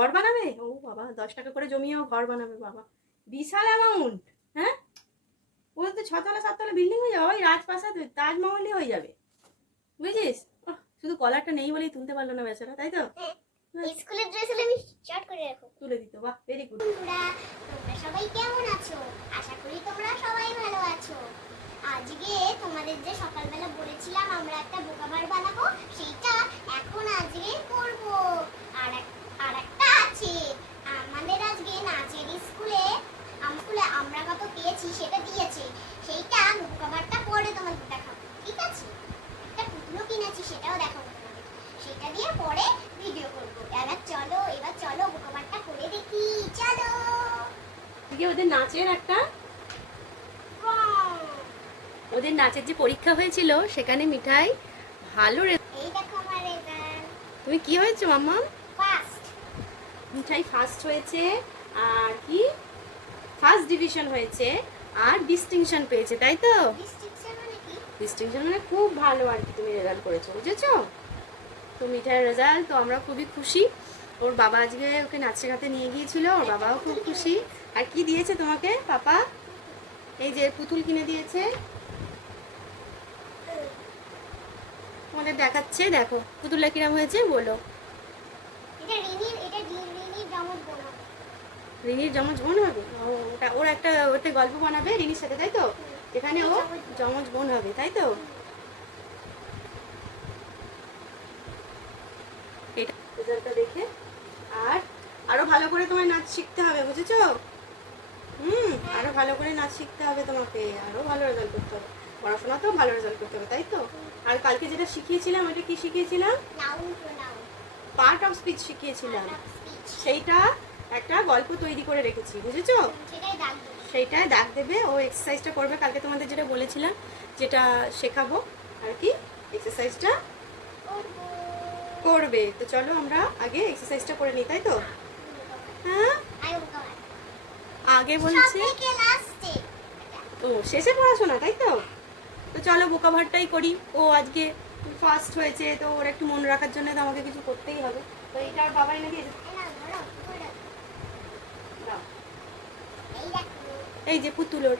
ঘর বানাবে? ও বাবা দশ টাকা করে জমিয়েও ঘর বানাবে বাবা। বিশাল অ্যামাউন্ট হ্যাঁ? ও তো ছতলা সাততলা বিল্ডিং হয়ে যাবে ওই রাজপ্রাসাদ তাজমহলই হয়ে যাবে। বুঝেছিস? শুধু কলারটা নেই বলেই তুলতে পারল না বেচারা তাই তো? স্কুলের ড্রেস হলে আমি শর্ট করে রাখো তুলে দিত বাহ ভেরি গুড বন্ধুরা তোমরা সবাই কেমন আছো? আশা করি তোমরা সবাই ভালো আছো। আজকে তোমাদের যে সকালবেলা বলেছিলাম আমরা একটা বোকাবার বানাবো সেইটা এখন আজকে করব। আর আর একটা আছে আমাদের আজকে নাচের স্কুলে আম- স্কুলে আমরা পেয়েছি সেটা দিয়েছে। সেইটা বোকাবারটা পরে তোমাদের দেখাবো ঠিক আছে? একটা পুতুলও কিনেছি সেটাও দেখাবো তোমাদের। সেটা দিয়ে পরে ভিডিও করব। এবার চলো এবার চলো বোকাবারটা করে দেখি। চলো। আজকে ওদের নাচের একটা ওদের নাচের যে পরীক্ষা হয়েছিল সেখানে মিঠাই ভালো এই দেখো আমার তুমি কি হয়েছো মাম্মা? ফার্স্ট মিঠাই ফার্স্ট হয়েছে আর কি? ফার্স্ট ডিভিশন হয়েছে। আর ডিস্টিংশন পেয়েছে তাই তো? ডিস্ট্রিকশন মানে ডিস্টিংশন মানে খুব ভালো আর কি তুমি রেজাল্ট করেছ বুঝেছ? তো মিঠাইয়ের রেজাল্ট তো আমরা খুবই খুশি। ওর বাবা আজকে ওকে নাচ শেখাতে নিয়ে গিয়েছিল ওর বাবাও খুব খুশি। আর কি দিয়েছে তোমাকে পাপা? এই যে পুতুল কিনে দিয়েছে। তোমাদের দেখাচ্ছে দেখো পুতুলটা কিরম হয়েছে বলো। এটা রিনির এটা রি- রিনির জমজ বোন হবে। রিনির যমজ বোন হবে? ওটা ওর একটা ওতে গল্প বানাবে রিনির সাথে তাই তো? যেখানে ও যমজ বোন হবে তাই তো? এটা রেজাল্টটা দেখে আর আরও ভালো করে তোমার নাচ শিখতে হবে বুঝেছ? হুম আরও ভালো করে নাচ শিখতে হবে তোমাকে আরও ভালো রেজাল্ট করতে হবে। পড়াশোনাতেও ভালো রেজাল্ট করতে হবে তাই তো? আর কালকে যেটা শিখিয়েছিলাম ওটা কি শিখিয়েছিলাম? পার্ট অফ স্পিচ শিখিয়েছিলাম। সেইটা একটা গল্প তৈরি করে রেখেছি বুঝেছ? সেটাই দাগ দেবে। ও এক্সারসাইজটা করবে। কালকে তোমাদের যেটা বলেছিলাম যেটা শেখাবো আর কি এক্সারসাইজটা করবে। তো চলো আমরা আগে এক্সারসাইজটা করে নিই তাই তো? হ্যাঁ? আগে বলছি ও শেষে পড়াশোনা তাই তো? তো চলো বোকা ভারটাই করি। ও আজকে ফার্স্ট হয়েছে তো ওর একটু মনে রাখার জন্য তো আমাকে কিছু করতেই হবে। তো এইটা আর বাবাই নাকি এই নাও, ধরো, ধরো। দাও। এই দেখো এই যে পুতুলোর।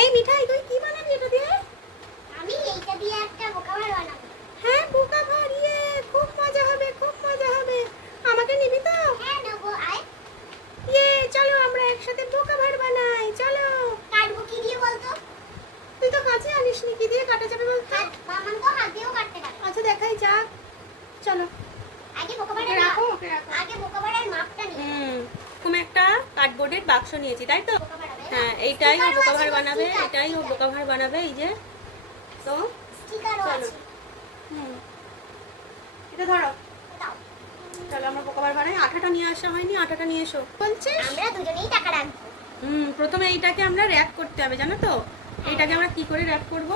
এই মিঠাই তুই কি বানাবি এটা দিয়ে? আমি এইটা দিয়ে একটা বোকা বোকাবার বানাবো। হ্যাঁ বোকা ভার ইয়ে খুব মজা হবে খুব মজা হবে আমাকে নিবি তো হ্যাঁ নেব আয় ইয়ে চলো আমরা একসাথে বোকা ভার বানাই চলো কাটবো কি দিয়ে বলতো তুই তো কাছে আনিস নি কি দিয়ে কাটা যাবে বলতো হাত মামান তো হাত দিয়েও কাটতে পারে আচ্ছা দেখাই যাক চলো আগে ওকে বোকাবারের রাখো মাপ ওকে রাখো আগে বোকাবারের মাপটা নিই হুম তুমি একটা কার্ডবোর্ডের বাক্স নিয়েছি তাই তো বোকাবার হবে হ্যাঁ এইটাই ও Sticker ও বোকা আছে, ভার বানাবে sticker, এটাই ও sticker। বোকা ভার বানাবে এই যে। তো হুম। এটা ধরো। চলো আমরা বোকা ভার বানাই। আঠাটা নিয়ে আসা হয়নি আঠাটা নিয়ে এসো। বলছিস? আমরা দুজনেই টাকা রাখব। হুম প্রথমে এইটাকে আমরা র্যাপ করতে হবে জানো তো? এইটাকে আমরা কি করে র্যাপ করব?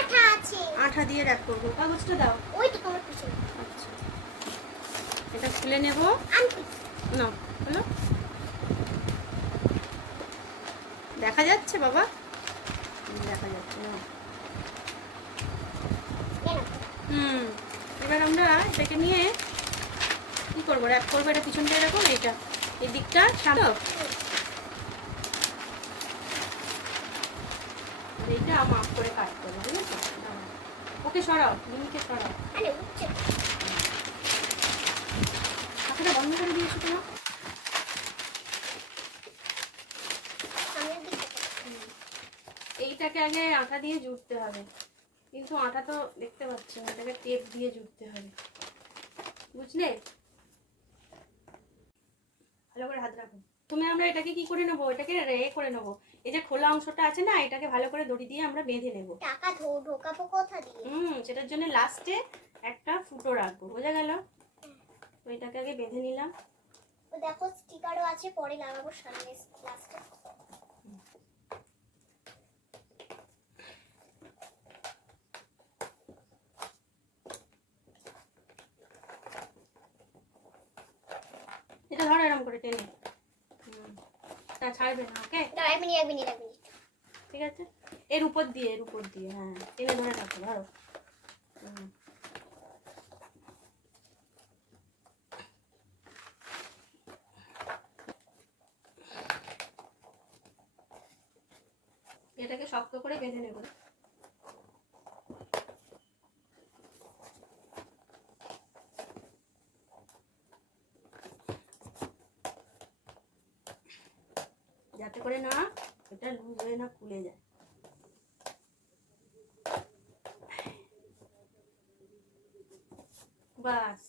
আঠা আছে। আঠা দিয়ে র্যাপ করব। কাগজটা দাও। ওই তো তোমার পিছনে। আচ্ছা। এটা খুলে নেব। না হলো। দেখা যাচ্ছে বাবা। দেখা যাচ্ছে না হুম এবার আমরা এটাকে নিয়ে কি করব? র্যাপ করব এটা পিছনটা এরকম এইটা। এই দিকটা সামনে এইটা মাপ করে কাট করব ঠিক আছে? ওকে সরাও মিমিকে সরাও। আরে বন্ধ করে দিয়েছ তোমার সামনের দিকটা এইটাকে আগে আটা দিয়ে জুড়তে হবে। কিন্তু আটা তো দেখতে পাচ্ছি না এটাকে টেপ দিয়ে জুড়তে হবে। বুঝলে? ভালো করে হাত রাখো। তুমি আমরা এটাকে কি করে নেব? এটাকে রে করে নেব। এই যে খোলা অংশটা আছে না এটাকে ভালো করে দড়ি দিয়ে আমরা বেঁধে নেব। টাকা ধো ঢোকাবো কোথা দিয়ে? হুম সেটার জন্য লাস্টে একটা ফুটো রাখব। বোঝা গেল? তো এটাকে আগে বেঁধে নিলাম। দেখো স্টিকারও আছে পরে লাগাবো সামনে লাস্টে ধরো এরকম করে টেনে তা ছাড়বে না ওকে এক মিনিট এক মিনিট এক মিনিট। ঠিক আছে? এর উপর দিয়ে এর উপর দিয়ে হ্যাঁ টেনে ধরে রাখো ধরো। এটাকে শক্ত করে বেঁধে নেব। না খুলে যায়। বাস।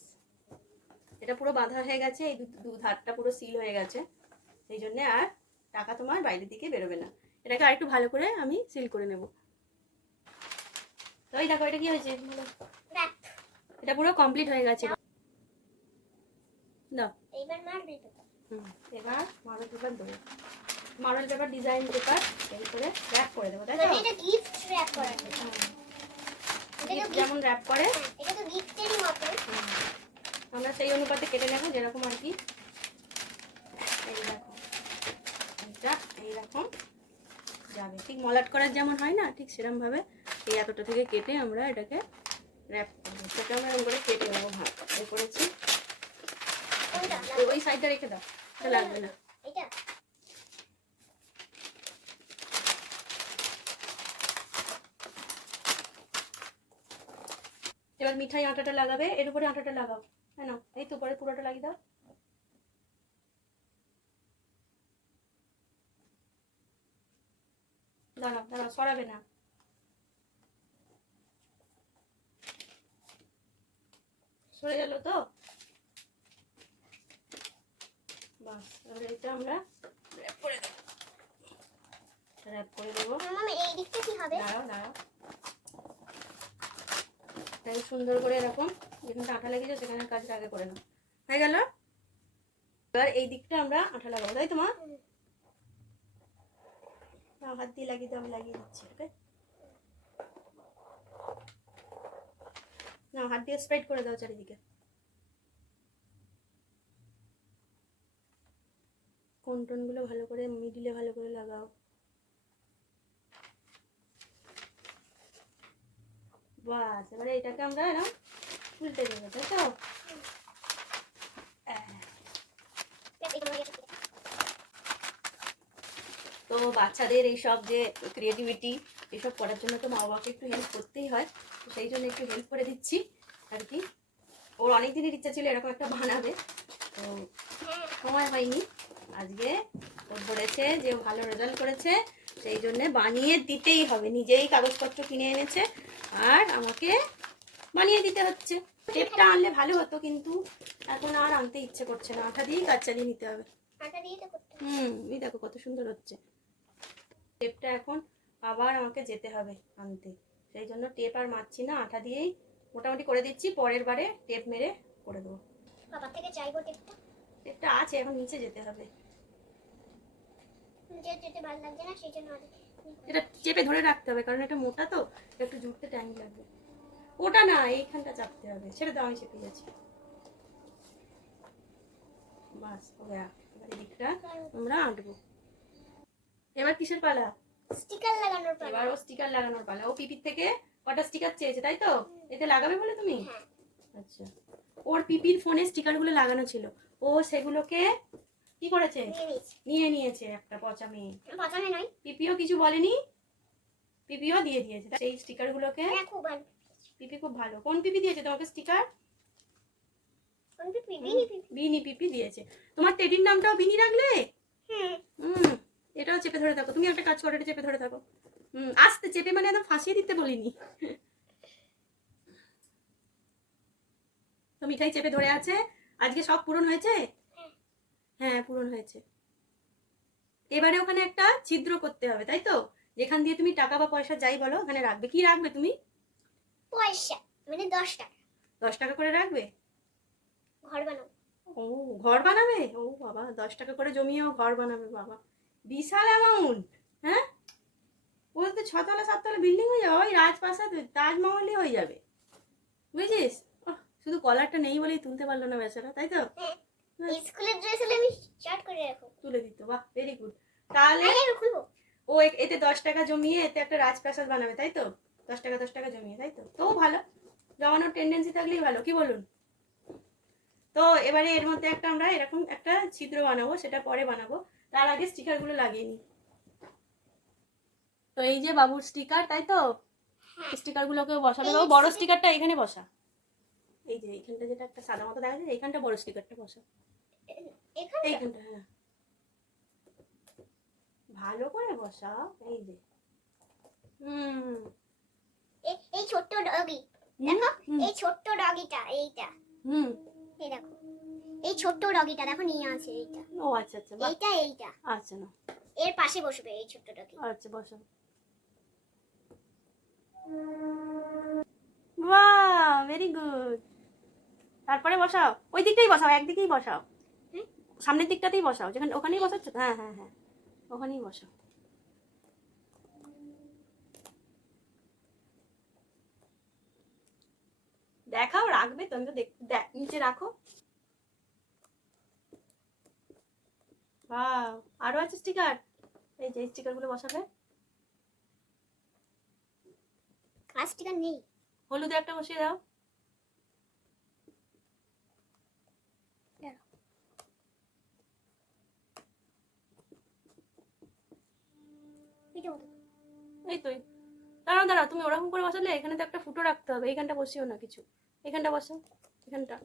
এটা পুরো বাঁধা হয়ে গেছে এই দু- ধারটা পুরো সিল হয়ে গেছে। সেই জন্য আর টাকা তোমার বাইরের দিকে বেরোবে না। এটাকে আরেকটু ভালো করে আমি সিল করে নেব। তো এই দেখো এটা কি হয়েছে? এটা পুরো কমপ্লিট হয়ে গেছে। দাও। এইবার মারবে তো। এবার মার্বেল পেপার দেবো মার্বেল পেপার ডিজাইন পেপার এই করে র্যাপ করে দেবো তাই তো? মানে এটা গিফট র্যাপ করা। এটা যেমন র্যাপ করে। হ্যাঁ, এটা তো গিফটেরই মতো আমরা সেই অনুপাতে কেটে নেব যেরকম আর কি। এই দেখো এইটা এইরকম যাবে। ঠিক মলাট করার যেমন হয় না ঠিক সেরকম ভাবে এই এতটা থেকে কেটে আমরা এটাকে র্যাপ করব। সেটা আমরা এরকম করে কেটে নেব ভাগ এই করেছি। ওই সাইডটা রেখে দাও। লাগবে না এটা এবার মিঠাই আটাটা লাগাবে এর উপরে আটাটা লাগাও। হ্যাঁ না এই তো পরে পুরোটা লাগিয়ে দাও। দাঁড়াও দাঁড়াও সরাবে না। সরে গেল তো? বাস এবার এটা আমরা র্যাপ করে দেবো। র্যাপ করে দেবো। মামা এই দিকটা কি হবে? দাঁড়াও দাঁড়াও। তাই সুন্দর করে এরকম যেখানে আঠা লেগেছে সেখানে কাজটা আগে করে নাও। হয়ে গেল? এবার এই দিকটা আমরা আঠা লাগাবো, তাই তোমার হাত দিয়ে লাগিয়ে দাও, আমি লাগিয়ে দিচ্ছি, ওকে? না, হাত দিয়ে স্প্রেড করে দাও চারিদিকে। কোন টোনগুলো ভালো করে মিডিলে ভালো করে লাগাও। বাস, এবারে এটাকে আমরা এরকম উল্টে দেবো, তাই তো। তো বাচ্চাদের এইসব যে ক্রিয়েটিভিটি এসব করার জন্য তো মা বাবাকে একটু হেল্প করতেই হয়, তো সেই জন্য একটু হেল্প করে দিচ্ছি আর কি। ওর অনেক দিনের ইচ্ছা ছিল এরকম একটা বানাবে, তো সময় হয়নি। আজকে ওর ধরেছে যে ভালো রেজাল্ট করেছে, সেই জন্য বানিয়ে দিতেই হবে, নিজেই কাগজপত্র কিনে এনেছে আর আমাকে বানিয়ে দিতে হচ্ছে। টেপটা আনলে ভালো হতো কিন্তু এখন আর আনতে ইচ্ছে করছে না। আঠা দিয়েই কাজ চালিয়ে নিতে হবে। হুম এই দেখো কত সুন্দর হচ্ছে। টেপটা এখন আবার আমাকে যেতে হবে আনতে। সেই জন্য টেপ আর মারছি না আঠা দিয়েই মোটামুটি করে দিচ্ছি। পরের বারে টেপ মেরে করে দেবো। বাবার থেকে চাইব টেপটা? টেপটা আছে এখন নিচে যেতে হবে। যেতে ভালো লাগছে না সেই জন্য এটা চেপে ধরে রাখতে হবে কারণ এটা মোটা তো একটু জুড়তে টাইম লাগবে। ওটা না এইখানটা চাপতে হবে সেটা তো আমি চেপে গেছি বাস এবার এই দিকটা আমরা আঁটবো। এবার কিসের পালা? স্টিকার লাগানোর পর এবার ও স্টিকার লাগানোর পালা। ও পিপির থেকে কটা স্টিকার চেয়েছে তাই তো? এতে লাগাবে বলে তুমি? হ্যাঁ। আচ্ছা। ওর পিপির ফোনে স্টিকারগুলো লাগানো ছিল। ও সেগুলোকে কি করেছে? নিয়ে নিয়েছি। নিয়ে নিয়েছে একটা পচা মেয়ে। বাঁচানো নয়। পিপিও কিছু বলেনি? পিপিও দিয়ে দিয়েছে। সেই স্টিকারগুলোকে? হ্যাঁ খুব পিপি খুব ভালো। কোন পিপি দিয়েছে তোমাকে স্টিকার? পিপি? বিনি পিপি। দিয়েছে। তোমার টেডির নামটাও বিনি রাখলে? হুম। হুম এটাও চেপে ধরে থাকো। তুমি একটা কাজ করো এটা চেপে ধরে থাকো। হুম আস্তে চেপে মানে একদম ফাঁসিয়ে দিতে বলিনি। তো মিঠাই চেপে ধরে আছে। আজকে সব পূরণ হয়েছে? হ্যাঁ। পূরণ হয়েছে। এবারে ওখানে একটা ছিদ্র করতে হবে তাই তো? যেখান দিয়ে তুমি টাকা বা পয়সা যাই বলো ওখানে রাখবে। কি রাখবে তুমি? পয়সা মানে দশ টাকা। দশ টাকা করে রাখবে? ঘর বানাবো। ও ঘর বানাবে? ও বাবা দশ টাকা করে জমিয়েও ঘর বানাবে বাবা। বিশাল অ্যামাউন্ট হ্যাঁ? ও তো ছতলা সাততলা বিল্ডিং হয়ে যাবে ওই রাজপ্রাসাদ তাজমহলই হয়ে যাবে। বুঝেছিস? শুধু কলারটা নেই বলেই তুলতে পারল না বেচারা তাই তো? হ্যাঁ। স্কুলের ড্রেস হলে আমি শার্ট করে রাখব। তুলে দিত বাহ ভেরি গুড তাহলে আমি খুলবো। ও এতে দশ টাকা জমিয়ে এতে একটা রাজপ্রাসাদ বানাবে তাই তো? দশ টাকা দশ টাকা জমিয়ে তাই তো? তো ভালো। জমানোর টেন্ডেন্সি থাকলেই ভালো কি বলুন? তো এবারে এর মধ্যে একটা আমরা এরকম একটা ছিদ্র বানাবো সেটা পরে বানাবো। তার আগে স্টিকারগুলো লাগিয়ে নিই। তো এই যে বাবুর স্টিকার তাই তো? হ্যাঁ। স্টিকার গুলোকে বসাবে বড় স্টিকারটা এখানে বসা। এই যে এইখানটা যেটা একটা সাদা মতো দেখা যায় এইখানটা বড় স্টিকারটা বসা এইখানটা? হ্যাঁ। ভালো করে বসা এই যে। হুম। এই ছোট্ট ডগি দেখো এই ছোট্ট ডগিটা এইটা। হুম। এই দেখো এই ছোট্ট ডগিটা দেখো নিয়ে আছে এইটা। ও আচ্ছা আচ্ছা এইটা এইটা। আচ্ছা না। এর পাশে বসবে এই ছোট্ট ডগি আচ্ছা বসো বাহ ভেরি গুড তারপরে বসাও। ওই দিকটাই বসাও একদিকেই বসাও? সামনের দিকটাতেই বসাও যেখানে ওখানেই বসাচ্ছ? হ্যাঁ হ্যাঁ হ্যাঁ। ওখানেই বসাও। দেখাও রাখবে তুমি তো দেখ নিচে রাখো। বাহ আরও আছে স্টিকার এই যে স্টিকারগুলো বসাবে। কাজ টিকা নেই। হলুদে একটা বসিয়ে দাও। এই তো দাঁড়াও দাঁড়াও তুমি ওরকম করে বসালে এখানে তো একটা ফুটো রাখতে হবে এইখানটা বসিও না কিছু। এখানটা বসো এখানটা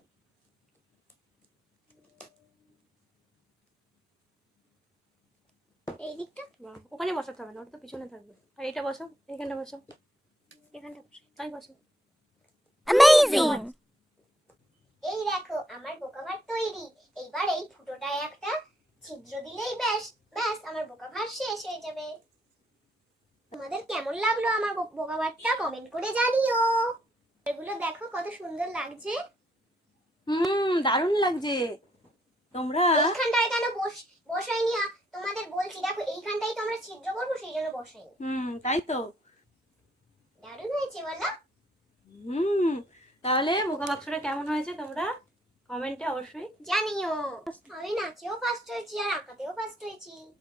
এই দিকটা? ওখানে বসাতে হবে না ওটা তো পিছনে থাকবে। আর এটা বসো এইখানটা বসো এখানটা বসে। তাই বসো। এই দেখো আমার বোকাভার তৈরি। এইবার এই ফুটোটায় একটা ছিদ্র দিলেই ব্যাস ব্যাস আমার বোকাভার শেষ হয়ে যাবে। তোমাদের কেমন লাগল আমার বো- বোকাভারটা কমেন্ট করে জানিও। এগুলো দেখো কত সুন্দর লাগছে। হুম দারুণ লাগছে। তোমরা? এইখানটায় কেন বস বসাইনি? তোমাদের বলছি দেখো এইখানটাই তো আমরা ছিদ্র করব সেই জন্য বসাইনি। হুম তাই তো। দারুণ হয়েছে বলো। হুম তাহলে বোকা বাক্সটা কেমন হয়েছে তোমরা? কমেন্টে অবশ্যই। জানিও। আমি নাচেও ফার্স্ট হয়েছি আর আঁকাতেও ফার্স্ট হয়েছি।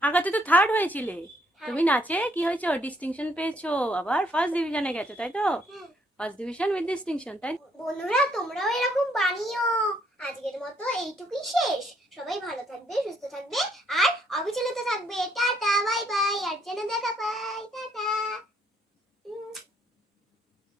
আগাতে তো থার্ড হয়েছিলে। তুমি নাচে? কি হয়েছে? ডিস্টিংশন পেয়েছ? আবার ফার্স্ট ডিভিশনে গেছো তাই তো? হ্যাঁ। ফার্স্ট ডিভিশন উইথ ডিস্টিংশন তাই বন্ধুরা তোমরাও এরকম বানিও। আজকের মতো এইটুকুই শেষ। সবাই ভালো থাকবে সুস্থ থাকবে আর অবিচলিত থাকবে। টাটা বাই বাই আর যেন দেখা পাই। টাটা।